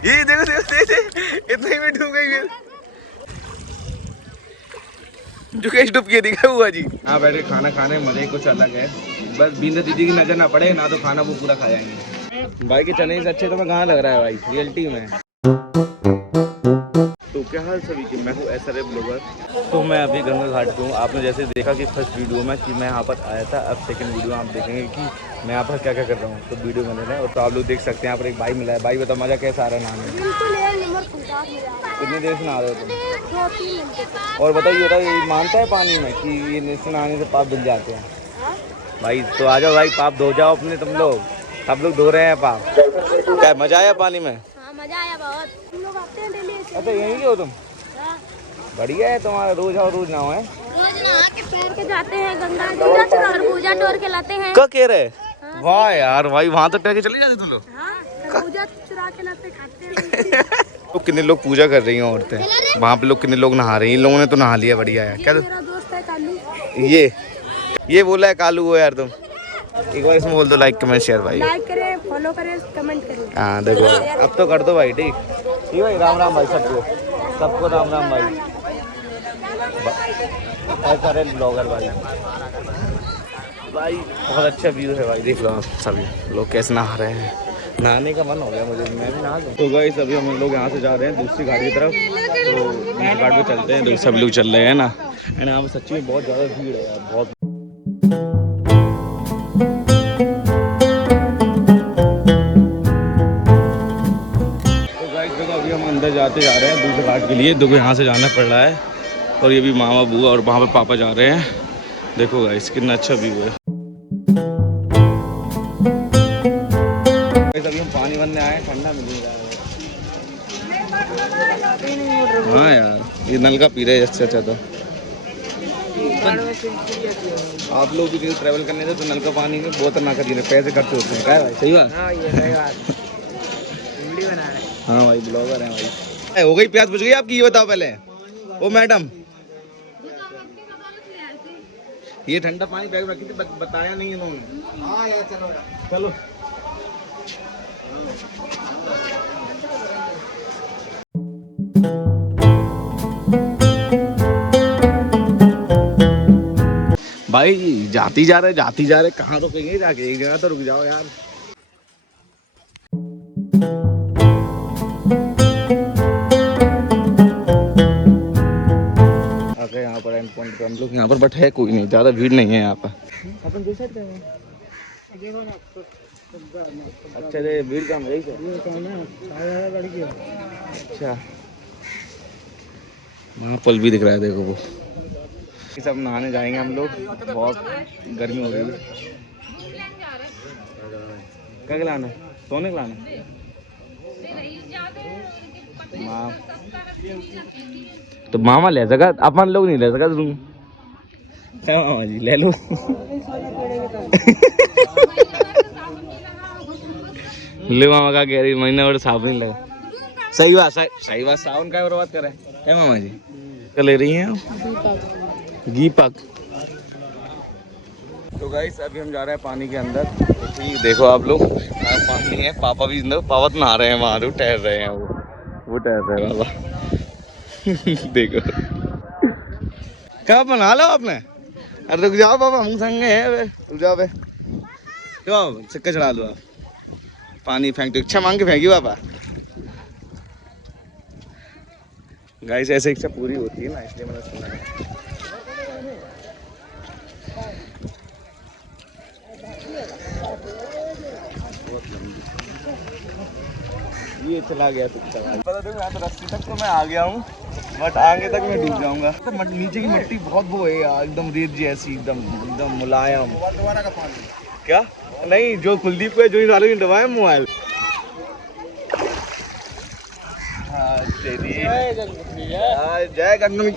ये देखो देखो देखो, इतना ही में डूब गई फिर। जो कैसे डूब के दिखा हुआ जी। हाँ बैठे खाना खाने मजे कुछ अलग है। बस बिंद दीदी की नजर ना पड़े ना तो खाना वो पूरा खा जाएंगे। भाई के चने से अच्छे तो मैं कहाँ लग रहा है भाई रियलिटी में। तो क्या हाल सभी की, मैं हूँ SRA ब्लॉगर। तो मैं अभी गंगा घाट पे हूँ। आपने जैसे देखा कि फर्स्ट वीडियो में कि मैं यहाँ पर आया था, अब सेकंड वीडियो आप देखेंगे कि मैं यहाँ पर क्या क्या कर रहा हूँ। तो वीडियो बने रहे और तो आप लोग देख सकते हैं यहाँ पर एक भाई मिला है। भाई बताओ मज़ा कैसा आ रहा है नहाने में? कितनी देर से नहा रहे हो तुम? और बताइए ये मानता है पानी में कि ये इससे नहाने से पाप धुल जाते हैं? भाई तो आ जाओ भाई, पाप धो जाओ अपने तुम लोग। सब लोग धो रहे हैं पाप। क्या मज़ा आया पानी में? मजा आया बहुत। तुम लोग आते हैं डेली? अच्छा यहीं के हो तुम? बढ़िया है तुम्हारा, रोज आओ रोज नहाओ है। रोज नहा के पैर के जाते हैं गंगा जी और खरबूजा तोड़ के लाते हैं। क्या कह रहे? वाह यार भाई, वहाँ तक टहल के चले जाते तुम लोग? हाँ, खरबूजा चुरा के लाते खाते हैं। तो कितने लोग पूजा कर रही हैं औरतें वहाँ पे, लोग कितने लोग नहा रहे हैं। इन लोगों ने तो नहा लिया, बढ़िया है। क्या मेरा दोस्त है कालू। ये बोला है कालू हो यार तुम? एक बार इसमें बोल दो लाइक कमेंट शेयर भाई। लाइक करें, फॉलो करें, कमेंट करें। हाँ देखो अब तो कर दो भाई। ठीक भाई, राम राम भाई सबको राम राम भाई। SRA ब्लॉगर भाई। भाई बहुत अच्छा व्यू है भाई, देख लो आप सभी लोग कैसे नहा रहे हैं। नहाने का मन हो गया मुझे, मैं भी नहा लूँ। तो गाइस अभी हम लोग यहाँ से जा रहे हैं दूसरी घाट की तरफ। तो दूसरी घाट पे चलते हैं, तो सभी लोग चल रहे हैं ना। एंड यहाँ पे सच्ची में बहुत ज़्यादा भीड़ है यार, बहुत। तो गाइस देखो अभी हम अंदर जाते जा रहे हैं दूसरे घाट के लिए। देखो यहाँ से जाना पड़ रहा है और ये भी मामा बुआ और वहाँ पे पापा जा रहे हैं। देखो गाइस कितना अच्छा व्यू है। अभी हम पानी भरने आए, ठंडा मिल रहा है। हाँ यार ये नल का पी रहे हैं इससे अच्छा तो। आप लोग भी ट्रैवल करने से तो नल का पानी में बोतल ना खरीदे, पैसे खर्च होते हैं। क्या है भाई, सही बात? हाँ ये सही बात। वीडियो बना रहे हैं। हाँ भाई ब्लॉगर हैं भाई। हो गई प्यास बुझ गई आपकी? ये बताओ पहले ओ मैडम, ये ठंडा पानी बैग में रखी थी, बताया नहीं इन्होंने। हाँ यार चलो चलो। भाई जाती जा रहे कहाँ तो कहीं जाके एक जगह तो रुक जाओ यार। ओके यहाँ पर एंड पॉइंट पे हम लोग यहाँ पर, बट है कोई नहीं, ज़्यादा भीड़ नहीं है यहाँ पर। अपन दूसरे साइड पे अच्छा रे, भीड़ कम है क्या? अच्छा वहाँ पुल भी दिख रहा है देखो वो। सब नहाने जाएंगे हम लोग, बहुत गर्मी हो रही है। क्या खिलाना है? सोने खिलाना है? तो मामा ले सका, अपन लोग नहीं ले सका तुम। क्या मामा जी ले लो। ले मामा का कह रही महीना और साफ नहीं लगा। सही बात सावन का बर्बाद करे है मामा जी। क्या ले रही हैं घी पाक? तो गाइस अभी हम जा रहे हैं पानी के अंदर। ठीक देखो आप लोग पानी है, पापा भी पापा तो नहा रहे हैं वहाँ, ठहर रहे हैं वो ठहर रहे हैं पापा। देखो क्या बना लो आपने? अरे रुक जाओ पापा, हम संग है, रुक जाओ बे। क्यों सिक्का चढ़ा लो आप, पानी फेंक दो, इच्छा मांग के फेंकी पापा। गाइस ऐसे इच्छा पूरी होती है ना, इसलिए मैंने सुना है। ये चला गया पता देखो यहाँ तो रस्सी तक तो मैं आ गया हूँ, बट आगे तक मैं डूब जाऊंगा। तो नीचे की मिट्टी बहुत वो है यार, एकदम रेत जैसी, एकदम मुलायम। दोबारा का पानी क्या नहीं, जो कुलदीप को जो सालों ने दबाया मोबाइल। जय गंगा।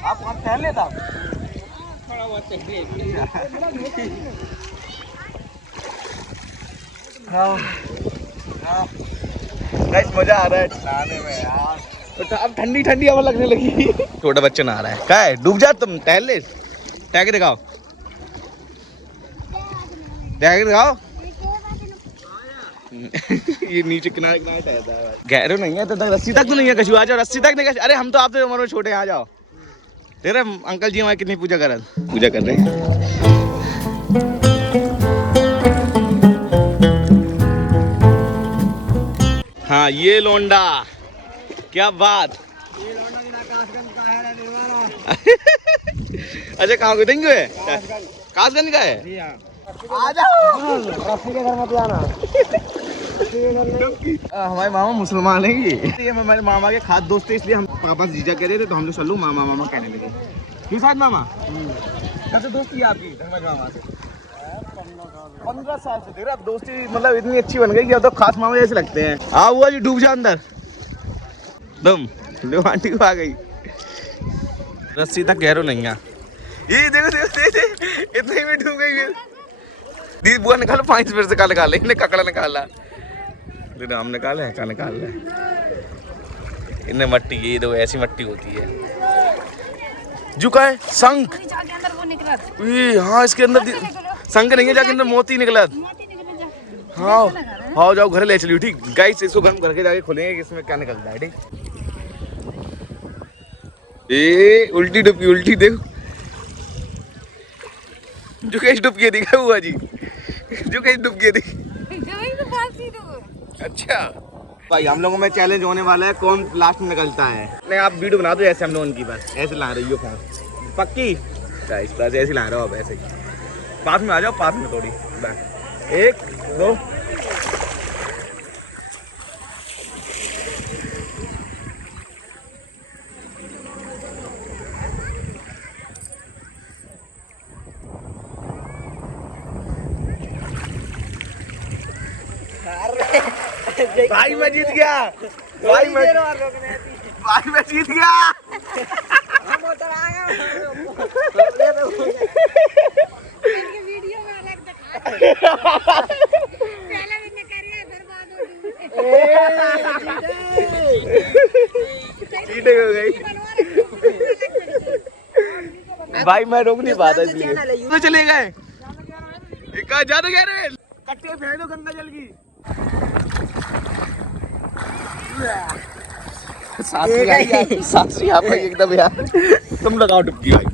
आप वहाँ टहल लेता गाइस मजा आ रहा है नहाने में यार। तो अब ठंडी ठंडी हवा लगने लगी। छोटा बच्चा नहा रहा है, क्या है डूब जा तुम, टहल ले, टहल के दिखाओ। जैकेट दिखाओ। ये नीचे किनारे किनारे टहलता है। गहरे नहीं है तो तक रस्सी तक तो नहीं है कछु। आ जाओ रस्सी तक नहीं। अरे हम तो आपसे उम्र में छोटे हैं, आ जाओ। तेरे अंकल जी हमारे कितनी पूजा कर रहे हैं। हाँ ये लोंडा, क्या बात। अच्छा कहाँ को देंगे? कासगंज का है। आ जाओ। रस्सी के घर मत जाना। हमारे मामा मुसलमान हैं ये हमारे मामा के खास दोस्त थे, इसलिए हम पापा जीजा कह रहे थे तो हम लोग चलो मामा कहने लगे। क्यों साथ मामा? कैसे दोस्ती आपकी धर्मज मामा से? 15 साल से। तेरा दोस्ती मतलब इतनी अच्छी बन गई कि अब तो खास मामा जैसे लगते हैं। हाँ हुआ जी, डूब जा अंदर। तुम लो आंटी को आ गई। रस्सी तक गहरो नहीं है। ये देखो इतने में डूब गई। दीदी बुआ निकालो पानी से, फिर से कहा निकाले इन्हें ककड़ा निकाला। हम निकाले हैं, क्या निकाल रहे हैं इन्हें मट्टी। ये देखो ऐसी मट्टी होती है जो का है शंख। हाँ इसके अंदर शंख नहीं है, जाके अंदर मोती निकला। हाँ हाँ जाओ घर ले चलियो। ठीक गाइस, इसको गर्म करके जाके खोलेंगे कि इसमें क्या निकलता है। ठीक ये उल्टी देखो जो कैसे डुबकी दिखा हुआ जी, जो कैसे डुबकी दिखी। अच्छा भाई हम लोगों में चैलेंज होने वाला है, कौन लास्ट में निकलता है। नहीं आप वीडियो बना दो ऐसे हम लोगों की, बस ऐसे ला रही हो फोन पक्की। गाइस बस ऐसे ला रहा हो, अब ऐसे ही पास में आ जाओ, पास में थोड़ी बस। 1 2 भाई मैं जीत गया। भाई मैं जीत गया। चीटिंग हो गई भाई, मैं रोक नहीं पाता इसलिए तो चले गए। ज्यादा कह रहे कट्टे फेंक दो गंगा जल की। सासरी आप एकदम यार, तुम लगाओ डुबकी भाई।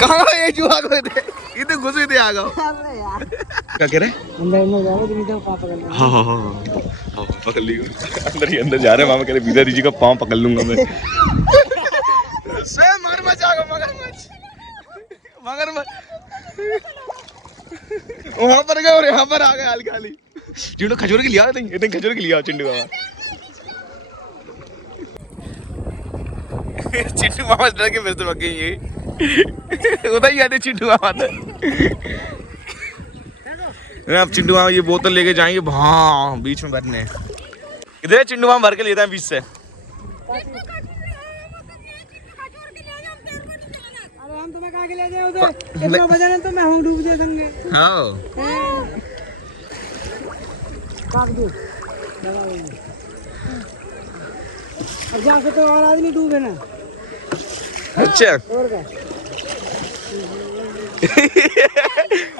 कहाँ ये जुआ को ये तो घुसे थे। आ गओ क्या कह रहे? हाँ पकड़ लियो। अंदर जा रहे मामा कह रहे बीदा दीजिए का पाँव पकड़ लूंगा मैं। मगरमच्छ आ गया, मगरमच्छ वहां पर गए और यहाँ पर आ गए हाल खाली। चिंटू खजूर की लिया इतने खजूर की लिया चिंटू मामा। चिंटू मामा डर के फिर से भाग गई। ये उधर ही आते चिंटू मामा। अब चिंटू मामा ये बोतल लेके जाएंगे हाँ बीच में भरने। इधर चिंटू मामा भर के लेता है बीच से। हम तुम्हें कहाँ के ले जाए उधर? इतना बजाना तो मैं हूँ डूब जाए संगे। हाँ और जहाँ से तो और आदमी डूबे ना। अच्छा और क्या?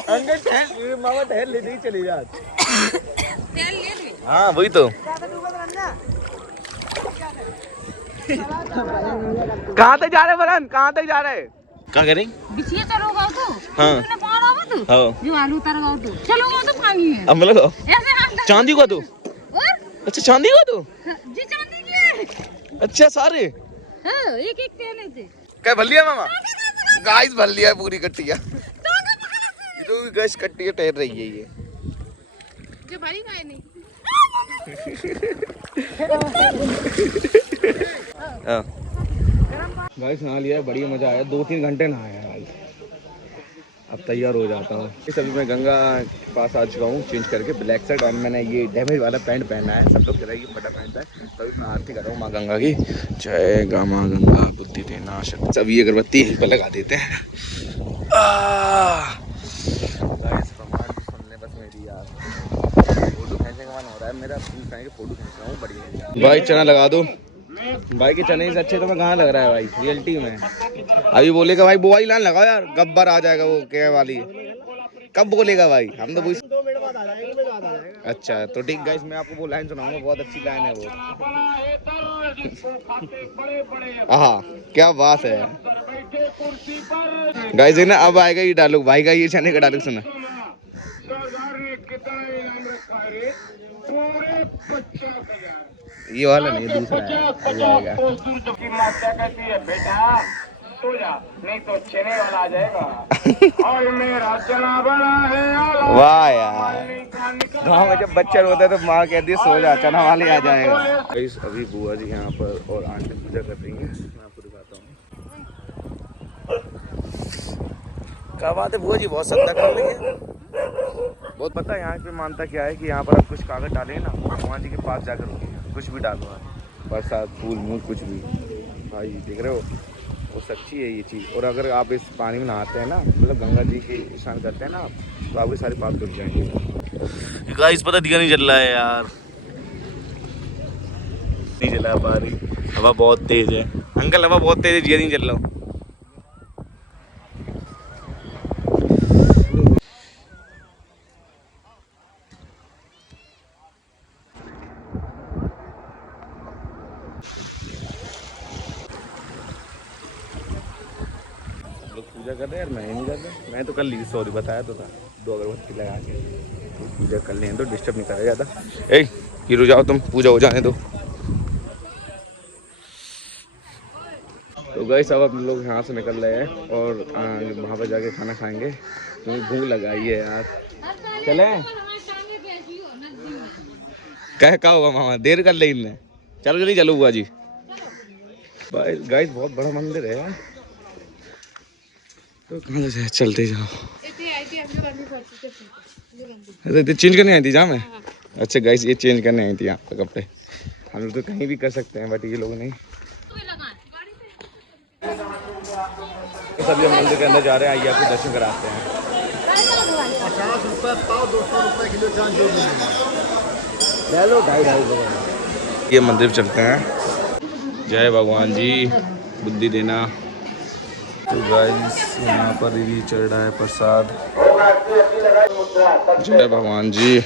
अंकल ठहर मामा ठहर ले नहीं चले जा। हाँ वही तो। कहाँ तक जा रहे बरन? कहाँ तक जा रहे? क्या करें? बिछिए चलोगा तो? हाँ हाँ जो आलू तरगाओ तो चलोगा तो पानी है। अब मतलब चांदी का तो? अच्छा चांदी का तो? जी चांदी की है। अच्छा सारे? हाँ एक टेले थे। क्या भर लिया मामा? गाइस भर लिया पूरी कट्टिया। ये तो गैस कट्टिया तैर रही है ये। जो भरी खाए नहीं। गाइस नहा लिया, बढ़िया मजा आया। 2-3 घंटे नहाया भाई। अब तैयार हो जाता हूँ। इस अभी मैं गंगा के पास आ चुका हूँ चेंज करके ब्लैक शर्ट और मैंने ये डैमेज वाला पैंट पहना है। सब लोग कह रहे हैं ये फटा पैंट है। तभी मैं आरती कर रहा हूँ माँ गंगा की। जय माँ गंगा बुद्धि देना शक्ति। सभी अगरबत्ती पर लगा देते हैं। सुनने बस मेरी यार फोटो खींचने का मन हो रहा है मेरा। फोटो खींच रहा हूँ बढ़िया। भाई चना लगा दो। भाई के चने से अच्छे तो मैं कहाँ लग रहा है भाई रियलिटी में। अभी बोलेगा भाई बुआई लान लगाओ यार, गब्बर आ जाएगा वो क्या वाली। कब बोलेगा भाई, हम तो पूछ। 2 मिनट बाद आ जाएगा, 2 मिनट बाद आ जाएगा। अच्छा तो ठीक गाइस, मैं आपको वो लाइन सुनाऊंगा, बहुत अच्छी लाइन है वो। हाँ क्या बात है गाइस, ना अब आएगा ये डायलॉग भाई का, ये चने का डायलॉग सुना। ये वाला नहीं, दूसरा है, अभी आएगा। नहीं तो चने वाला आ जाएगा। और मेरा चना बड़ा है। वाह यार, गाँव में जब बच्चा रोता है तो माँ कहती है सो जा, चना वाले आ जाएगा। गाइस अभी बुआ जी यहाँ पर और आंटी पूजा कर रही हैं, मैं आपको दिखाता हूँ। क्या बात है बुआ जी, बहुत श्रद्धा कर रही है। बहुत पता है यहाँ पे मानता क्या है कि यहाँ पर आप कुछ कागज डालें ना, भगवान जी के पास जाकर रुकिए, कुछ भी डालो आप, बरसात फूल मूल कुछ भी। भाई देख रहे हो, वो सच्ची है ये चीज़। और अगर आप इस पानी में नहाते हैं ना, मतलब गंगा जी के स्नान करते हैं ना आप, तो आपके सारे पाप धुल जाएंगे। गाइस पता दिया नहीं चल रहा है यार, नहीं चला पा रही, हवा बहुत तेज है। अंकल हवा बहुत तेज है, दिया नहीं चल रहा। लोग पूजा कर रहे हैं यार, मैं ही नहीं कर रहा। मैं तो कल सॉरी बताया तो था, 2 अगरबत्ती लगा के तो पूजा कर लें तो डिस्टर्ब नहीं करेगा ज़्यादा। ए हीरो जाओ तुम, पूजा हो जाने दो। तो गाइस अब हम लोग यहाँ से निकल रहे हैं और वहाँ पर जाके खाना खाएंगे, क्योंकि भूख लगाई है यार। चले क्या होगा मामा, देर कर ले इनने, चलो जल्दी चलो बुआ जी। गाइस बहुत बड़ा मंदिर है यार, तो कहाँ से चलते जाओ। अरे चेंज करने आई थी जहाँ मैं। अच्छा गाइस ये चेंज करने आई थी यहाँ पर कपड़े। हम लोग तो कहीं भी कर सकते हैं बट ये लोग नहीं। सभी हम मंदिर के अंदर जा रहे हैं, आइए आपको दर्शन कराते हैं। 50 रुपये पाव, 200 रुपये किलो चांद जो भी ले लो, 2.5 ये मंदिर चलते हैं। जय भगवान जी, बुद्धि देना। तो गाइस यहाँ पर भी चल रहा है प्रसाद। जय भगवान जी,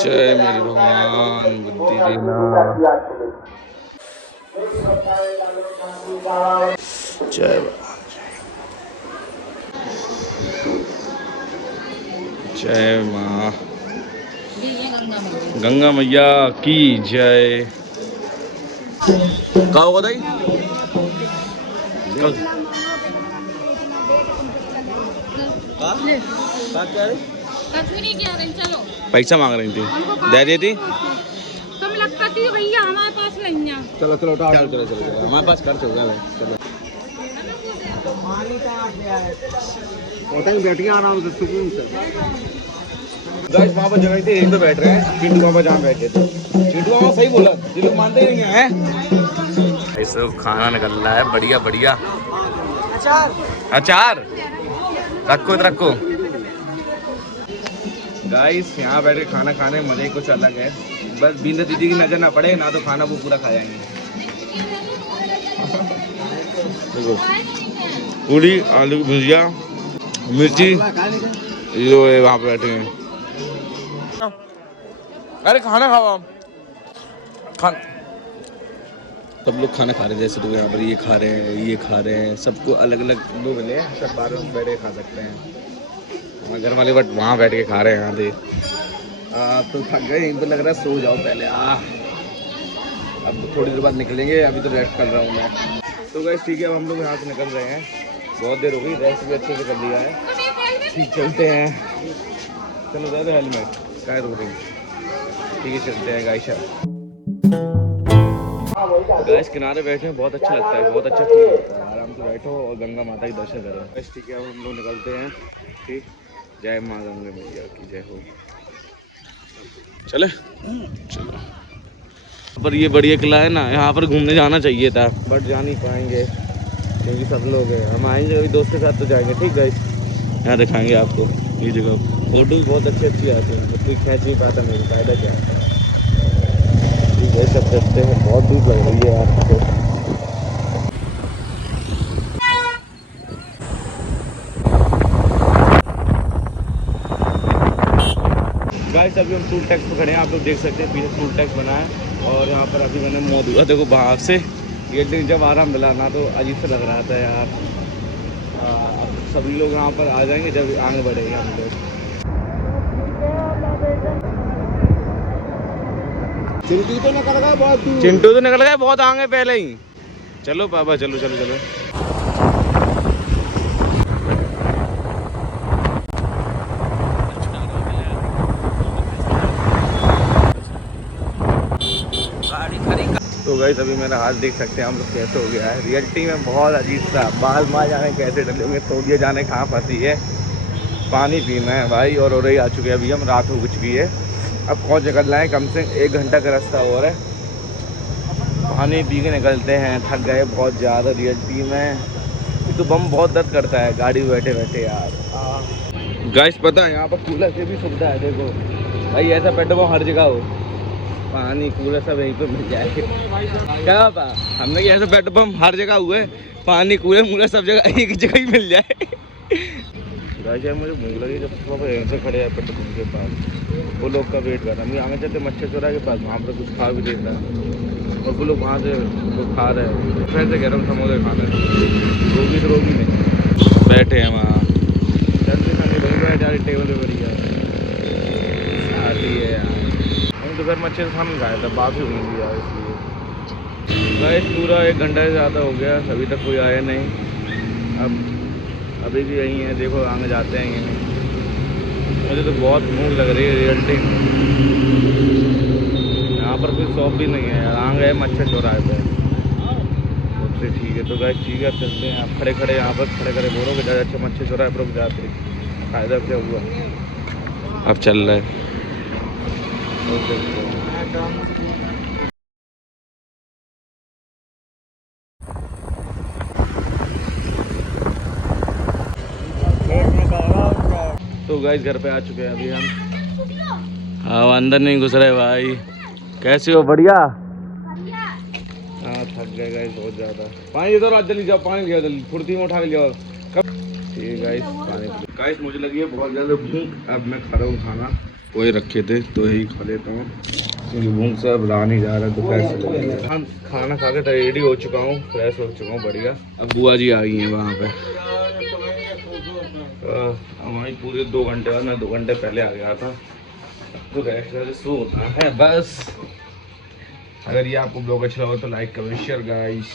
जय मेरे भगवान, बुद्धि देना। जय भगवान, जय माँ गंगा मैया की जय। कहाँ होगा दाई? पैसा मांग रही थी, दे देती। तुम लगता थी भैया हमारे पास नहीं है। चलो चलो चलो चलो चलो, हमारे पास खर्च हो गया है। चलो बैठिए आराम से सुकून से। गाइस वहाँ पर जगह थी, यहीं पे बैठ रहे हैं। चिंटू बाबा जहाँ बैठे थे, चिंटू बाबा सही बोला, ये लोग मानते ही नहीं है। ऐसा खाना निकल रहा है बढ़िया बढ़िया। अचार अचार रखो रखो। गाइस यहाँ बैठ के खाना खाने में मजा ही कुछ अलग है। बस बिंदा दीदी की नजर ना पड़े ना, तो खाना वो पूरा खा जाएंगे। देखो पूरी, आलू की भुजिया, मिर्ची, जो है वहाँ पे बैठे हैं। अरे खाना खाओ खान। सब लोग खाना खा रहे हैं, जैसे तो यहाँ पर ये खा रहे हैं, ये खा रहे हैं, सबको अलग अलग वो मिले हैं, सब बाहर में बैठ के खा सकते हैं। घर वाले बट वहाँ बैठ के खा रहे हैं। यहाँ थे तो थक गए, इनको लग रहा है सो जाओ पहले। अब थोड़ी देर बाद निकलेंगे, अभी तो रेस्ट कर रहा हूँ मैं। तो गाइस ठीक है, अब हम लोग यहाँ से निकल रहे हैं, बहुत देर हो गई, रेस्ट भी अच्छे से कर लिया है। ठीक चलते हैं, चलो ज़्यादा हेलमेट क्या रुक रही, ठीक है चलते हैं गाइस। गाइस किनारे बैठे हैं, बहुत अच्छा लगता है, बहुत अच्छा फील होता है। आराम से बैठो और गंगा माता के दर्शन करो। गाइस ठीक है, अब हम लोग निकलते हैं। ठीक, जय माँ गंगा मैया की जय हो। चले चलो। पर ये बढ़िया किला है ना, यहाँ पर घूमने जाना चाहिए था बट जा नहीं पाएंगे क्योंकि सब लोग हैं। हम आएंगे अभी दोस्त के साथ तो जाएंगे। ठीक गाइस, यहाँ दिखाएंगे आपको ये जगह। फोटो भी बहुत अच्छी अच्छी आती है, बट कोई खींच नहीं पाता, मेरी फायदा क्या आता है। ये सब चलते हैं, बहुत धूप लग रही है यार तो। गाइस अभी हम टूल टैक्स पे खड़े हैं, आप लोग देख सकते हैं पीछे टूल टैक्स बना है और यहाँ पर अभी मैंने मौत हुआ देखो बाहर से। ये दिन जब आराम मिला ना तो अजीब से लग रहा था यार। अब सभी लोग यहाँ पर आ जाएंगे जब आगे बढ़ेंगे हम लोग। चिंटू तो निकल गया बहुत आगे पहले ही। चलो पापा चलो चलो चलो। तो गाइस अभी मेरा हाथ देख सकते हैं हम लोग कैसे हो गया है। रियलिटी में बहुत अजीब सा बाल माँ जाने कैसे डले होंगे, तौलिया जाने कहाँ फंसी है। पानी पीना है भाई और रही आ चुके हैं अभी हम, रात हो कुछ भी है। अब कौन निकल रहे हैं, कम से 1 घंटा का रास्ता हो रहा है। पानी पी के निकलते हैं, थक गए बहुत ज़्यादा रियलिटी में। तो बम बहुत दर्द करता है गाड़ी में बैठे बैठे यार। गाइस पता है यहाँ पर कूलर की भी सुविधा है। देखो भाई ऐसा पेट्रोल पंप हर जगह हो, पानी कूलर सब यहीं पे मिल जाए। क्या पापा हमने कि ऐसा पेट्रोल पंप हर जगह हुआ है, पानी कूलर मूलर सब जगह एक जगह ही मिल जाए। गाइस यार मुझे भूख लगी, जब पापा यहीं से खड़े हैं पेट्रोल पंप के पास, वो लोग का वेट कर रहा है। आगे चलते मच्छर चौराहे के पास, वहाँ पर कुछ खा भी देता है और वो लोग वहाँ से वो खा रहे हैं। फिर से कह रहा हूँ समोसे खाने, रोगी नहीं बैठे हैं वहाँ। जल्दी खाने वहीं पर जा रही टेबल पे बढ़िया आती है यार। हम दोपहर मच्छर खाना खाया था, बात ही हुई यार। इसलिए गाइस पूरा 1 घंटा से ज़्यादा हो गया, अभी तक कोई आया नहीं। अब अभी भी यहीं है, देखो आगे जाते हैं यहीं। मुझे तो बहुत भूख लग रही है रियलिटी में। यहाँ पर कोई शॉप भी नहीं है यार, आ गए मच्छर चौराहे पे। सबसे ठीक है तो गाइस ठीक है, अब चलते हैं। आप खड़े खड़े यहाँ पर खड़े खड़े बोलोगे ज़्यादा अच्छा मच्छर चौराहे पर रुक जाते, फायदा क्या हुआ। अब चल रहा है तो गाइस घर पे आ चुके हैं अभी हम। हाँ अंदर नहीं घुस रहे भाई। कैसे हो? बढ़िया। हाँ थक गए गाइस बहुत ज़्यादा। पानी दे दो, जल्दी जाओ पानी लिया, जल्दी फुर्ती में उठा के लिया। ठीक है गाइस पानी। गाइस मुझे लगी है बहुत ज़्यादा भूख, अब मैं खा रहा हूँ खाना। वही रखे थे तो यही खा लेता हूँ क्योंकि भूख से अब रहा नहीं जा रहा। तो कैसे लगेगा। हम खाना खा के रेडी हो चुका हूँ, फ्रेश हो चुका हूँ बढ़िया। अब बुआ जी आ गई हैं वहाँ पे। हमारी पूरे 2 घंटे बाद, मैं 2 घंटे पहले आ गया था। तो रेस्ट सोना है बस। अगर ये आपको ब्लॉग अच्छा लगा तो लाइक कमेंट शेयर गाइस।